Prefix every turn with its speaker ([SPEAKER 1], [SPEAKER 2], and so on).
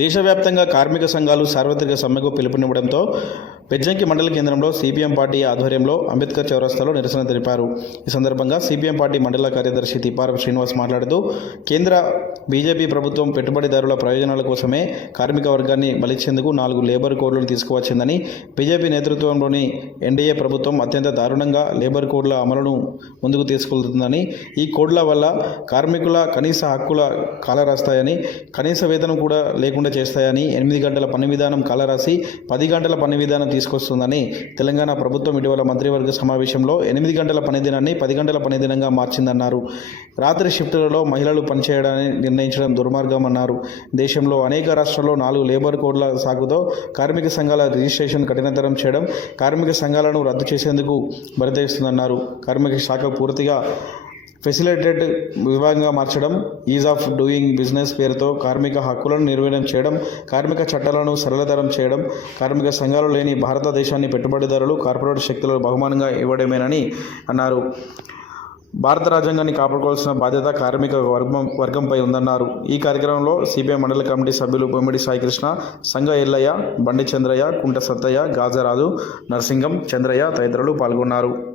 [SPEAKER 1] దేశవ్యాప్తంగా కార్మిక సంఘాలు సార్వత్రిక సమ్మెకు పిలుపునివ్వడంతో పెజ్జంకి మండల కేంద్రంలో సిపిఎం పార్టీ ఆధ్వర్యంలో అంబేద్కర్ చౌరస్తాలో నిరసన తెలిపారు. ఈ సందర్భంగా సిపిఎం పార్టీ మండల కార్యదర్శి తిపారం శ్రీనివాస్ మాట్లాడుతూ కేంద్ర బీజేపీ ప్రభుత్వం పెట్టుబడిదారుల ప్రయోజనాల కోసమే కార్మిక వర్గాన్ని బలిచ్చేందుకు నాలుగు లేబర్ కోడ్లను తీసుకువచ్చిందని బీజేపీ నేతృత్వంలోని ఎన్డీఏ ప్రభుత్వం అత్యంత దారుణంగా లేబర్ కోడ్ల అమలును ముందుకు తీసుకెళ్తుందని ఈ కోడ్ల వల్ల కార్మికుల కనీస హక్కుల కాలరాస్తాయని కనీస వేతనం కూడా లేకుండా చేస్తాయని ఎనిమిది గంటల పని విధానం కాలరాసి పది గంటల పని విధానం తీసుకొస్తుందని తెలంగాణ ప్రభుత్వం ఇటీవల మంత్రివర్గ సమావేశంలో ఎనిమిది గంటల పని దినాన్ని పది గంటల పని దినంగా మార్చిందన్నారు. రాత్రి షిఫ్టులలో మహిళలు పనిచేయడాన్ని నిర్ణయించడం దుర్మార్గం అన్నారు. దేశంలో అనేక రాష్ట్రాల్లో నాలుగు లేబర్ కోడ్ల సాగుతో కార్మిక సంఘాల రిజిస్ట్రేషన్ కఠినతరం చేయడం కార్మిక సంఘాలను రద్దు చేసేందుకు బరిదేస్తుందన్నారు కార్మిక శాఖ పూర్తిగా ఫెసిలిటేట్ విభాగంగా మార్చడం ఈజ్ ఆఫ్ డూయింగ్ బిజినెస్ పేరుతో కార్మిక హక్కులను నిర్వీర్యం చేయడం కార్మిక చట్టాలను సరళతరం చేయడం కార్మిక సంఘాలు లేని భారతదేశాన్ని పెట్టుబడిదారులు కార్పొరేట్ శక్తులకు బహుమానంగా ఇవ్వడమేనని అన్నారు. భారత రాజ్యాంగాన్ని కాపాడుకోవాల్సిన బాధ్యత కార్మిక వర్గం వర్గంపై ఉందన్నారు. ఈ కార్యక్రమంలో సిపిఐ మండల కమిటీ సభ్యులు బొమ్మిడి సాయికృష్ణ సంఘ ఎల్లయ్య బండి చంద్రయ్య కుంట సత్తయ్య గాజరాజు నరసింగం చంద్రయ్య తదితరులు పాల్గొన్నారు.